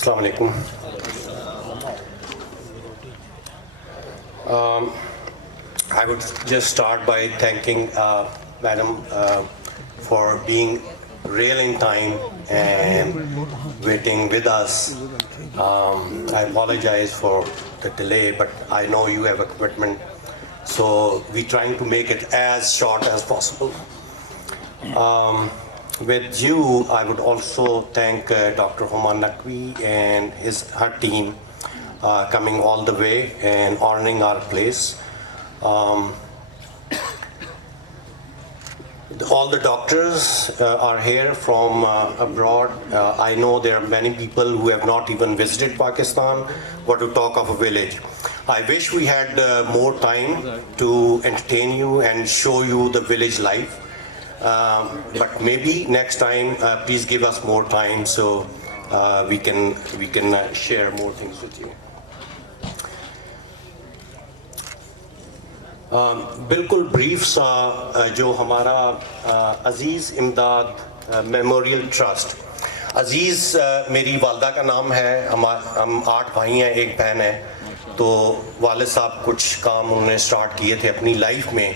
Assalamu alaikum. I would just start by thanking Madam for being real in time and waiting with us. I apologize for the delay, but I know you have a commitment, so we're trying to make it as short as possible. With you, I would also thank Dr. Human Naqvi and her team coming all the way and honoring our place. All the doctors are here from abroad. I know there are many people who have not even visited Pakistan, what to talk of a village. I wish we had more time to entertain you and show you the village life. But maybe next time, please give us more time so we can share more things with you. بالکل brief سا جو ہمارا عزیز امداد memorial trust. عزیز میری والدہ کا نام ہے. ہم 8 بھائی ہیں، 1 بہن ہے. تو والد صاحب کچھ کام انہوں نے سٹارٹ کیے تھے اپنی لائف میں،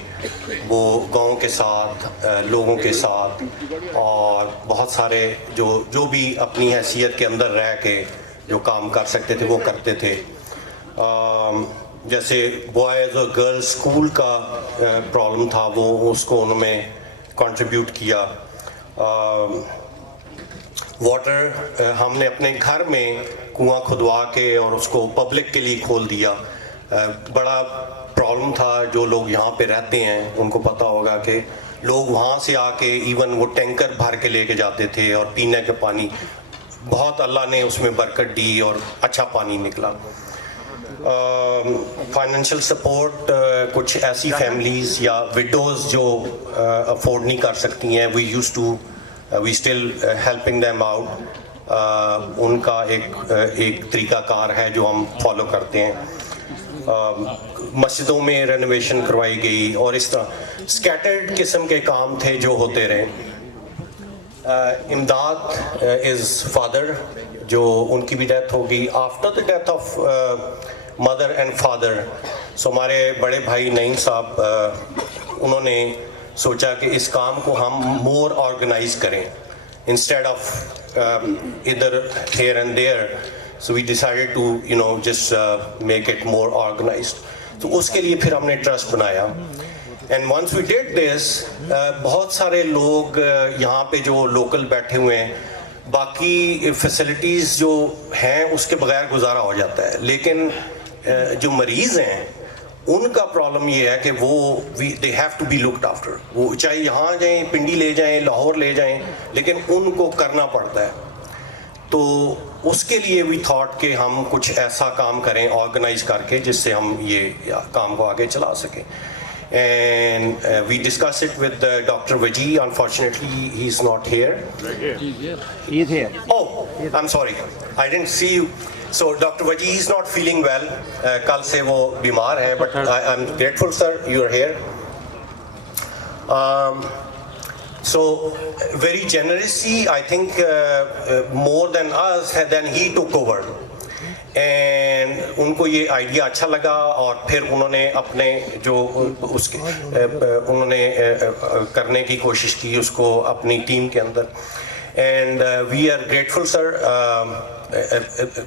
وہ گاؤں کے ساتھ، لوگوں کے ساتھ، اور بہت سارے جو بھی اپنی حیثیت کے اندر رہ کے جو کام کر سکتے تھے وہ کرتے تھے. جیسے بوائز اور گرلز اسکول کا پرابلم تھا، وہ اس کو انہوں نے کنٹریبیوٹ کیا. واٹر ہم نے اپنے گھر میں کنواں کھدوا کے اور اس کو پبلک کے لیے کھول دیا. بڑا پرابلم تھا. جو لوگ یہاں پہ رہتے ہیں ان کو پتہ ہوگا کہ لوگ وہاں سے آ کے ایون وہ ٹینکر بھر کے لے کے جاتے تھے اور پینے کے پانی بہت اللہ نے اس میں برکت دی اور اچھا پانی نکلا. فائنینشیل سپورٹ کچھ ایسی فیملیز یا وڈوز جو افورڈ نہیں کر سکتی ہیں، we still helping them out. ان کا ایک طریقہ کار ہے جو ہم فالو کرتے ہیں. مسجدوں میں رینوویشن کروائی گئی اور اس طرح اسکیٹرڈ قسم کے کام تھے جو ہوتے رہے. امداد از فادر، جو ان کی بھی ڈیتھ ہو گئی after the death of mother and father. So ہمارے بڑے بھائی نعیم صاحب انہوں نے سوچا کہ اس کام کو ہم مور آرگنائز کریں انسٹیڈ آف ادھر here and there. So we decided to just make it more organised. تو اس کے لیے پھر ہم نے ٹرسٹ بنایا. And once we did this, بہت سارے لوگ یہاں پہ جو لوکل بیٹھے ہوئے ہیں، باقی فیسلٹیز جو ہیں اس کے بغیر گزارا ہو جاتا ہے، لیکن جو مریض ہیں ان کا پرابلم یہ ہے کہ وہ they have to be looked after. وہ چاہے یہاں جائیں، پنڈی لے جائیں، لاہور لے جائیں، لیکن ان کو کرنا پڑتا ہے. تو اس کے لیے وی تھاٹ کہ ہم کچھ ایسا کام کریں آرگنائز کر کے جس سے ہم یہ کام کو آگے چلا سکیں. And we discussed it with Dr. Waji. Unfortunately, he's not here. He is here. Oh, I'm sorry. I didn't see you. So Dr. Waji is not feeling well. Kal se wo bimar hai, but I'm grateful, sir, you are here. So very generously, I think more than us, then he took over. And ان کو یہ idea اچھا لگا اور پھر انہوں نے اپنے جو اس کے انہوں نے کرنے کی کوشش کی اس کو اپنی ٹیم کے اندر. اینڈ وی آر گریٹفل سر.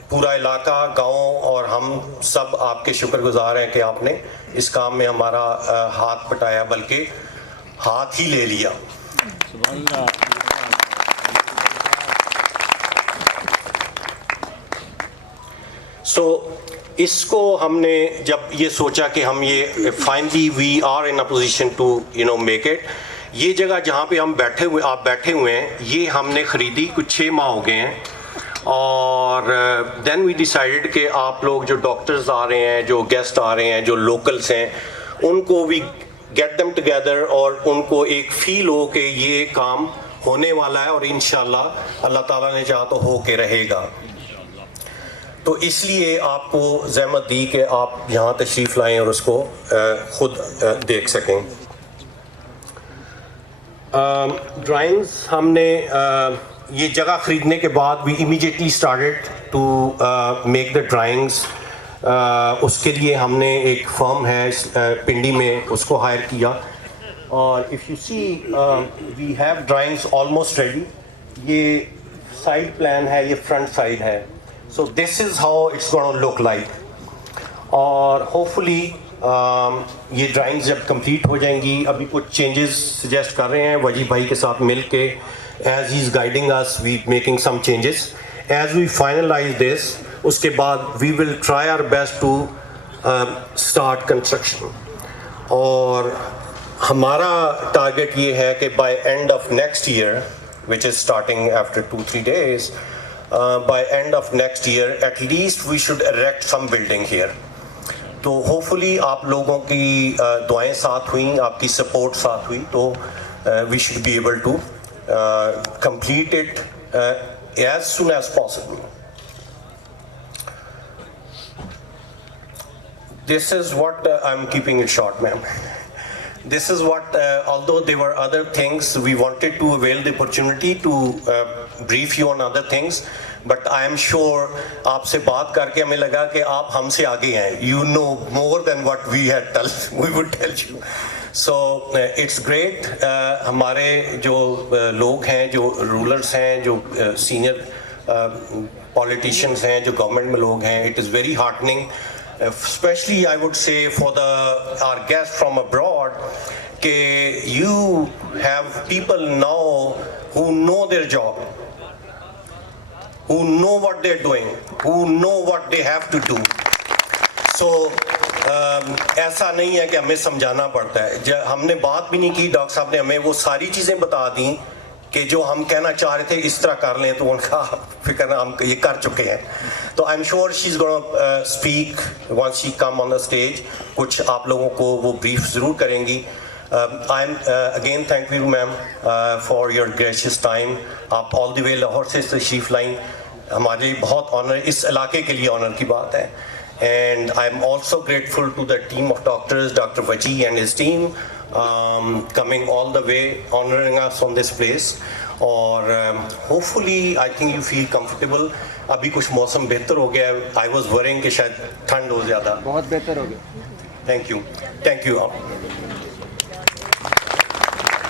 پورا علاقہ، گاؤں اور ہم سب آپ کے شکر گزار ہیں کہ آپ نے اس کام میں ہمارا ہاتھ بٹایا، بلکہ ہاتھ ہی لے لیا. سو اس کو ہم نے جب یہ سوچا کہ ہم یہ finally we are in a position to make it. یہ جگہ جہاں پہ ہم آپ بیٹھے ہوئے ہیں، یہ ہم نے خریدی کچھ 6 ماہ ہو گئے ہیں. اور دین وی ڈیسائیڈڈ کہ آپ لوگ جو ڈاکٹرز آ رہے ہیں، جو گیسٹ آ رہے ہیں، جو لوکلس ہیں، ان کو وی گیٹ دیم ٹوگیدر اور ان کو ایک فیل ہو کہ یہ کام ہونے والا ہے اور انشاءاللہ اللہ تعالیٰ نے چاہا تو ہو کے رہے گا. تو اس لیے آپ کو زحمت دی کہ آپ یہاں تشریف لائیں اور اس کو خود دیکھ سکیں. ڈرائنگز ہم نے یہ جگہ خریدنے کے بعد we immediately started to make the drawings. اس کے لیے ہم نے ایک فرم ہے پنڈی میں, اس کو ہائر کیا, اور if you see we have drawings almost ready. یہ سائڈ پلان ہے, یہ فرنٹ سائڈ ہے, so this is how it's going to look like. اور hopefully یہ ڈرائنگز جب کمپلیٹ ہو جائیں گی, ابھی کچھ چینجز سجیسٹ کر رہے ہیں وجی بھائی کے ساتھ مل کے, as he is guiding us we making some changes. As we finalize this, اس کے بعد we will try our best to start construction. اور ہمارا ٹارگیٹ یہ ہے کہ by end of next year, which is starting after 2-3 days, by end of next year at least we should erect some building here. تو hopefully آپ لوگوں کی دعائیں ساتھ ہوئیں, آپ کی سپورٹ ساتھ ہوئی, تو we should be able to complete it as soon as possible. This is what I'm keeping it short, ma'am. This is what, although there were other things, we wanted to avail the opportunity to brief you on other things. But I am sure آپ سے بات کر کے ہمیں لگا کہ آپ ہم سے آگے ہیں. You know more than what we would tell you. So it's great. ہمارے جو لوگ ہیں, جو رولرز ہیں, جو سینئر پولیٹیشینز ہیں, جو گورنمنٹ میں لوگ ہیں, it is very heartening. Especially I would say for our guests from abroad, کہ you have people now who know their job, who know what they're doing, who know what they have to do. So ایسا نہیں ہے کہ ہمیں سمجھانا پڑتا ہے. ہم نے بات بھی نہیں کی, ڈاکٹر صاحب نے ہمیں وہ ساری چیزیں بتا دیں کہ جو ہم کہنا چاہ رہے تھے اس طرح کر لیں, تو ان کا فکر ہم یہ کر چکے ہیں. تو I am sure she is gonna speak once she come on the stage, کچھ آپ لوگوں کو وہ بریف ضرور کریں گی. I am again thank you ma'am for your gracious time. آپ all the way لاہور سے تشریف لائیں, ہمارے بہت آنر, اس علاقے کے لیے آنر کی بات ہے. And I am also grateful to the team of doctors, Dr. Vaji and his team, coming all the way, honoring us on this place. اور hopefully I think you feel comfortable. ابھی کچھ موسم بہتر ہو گیا ہے. I was worrying کہ شاید ٹھنڈ ہو زیادہ. بہت بہتر ہو گیا. Thank you. Thank you all.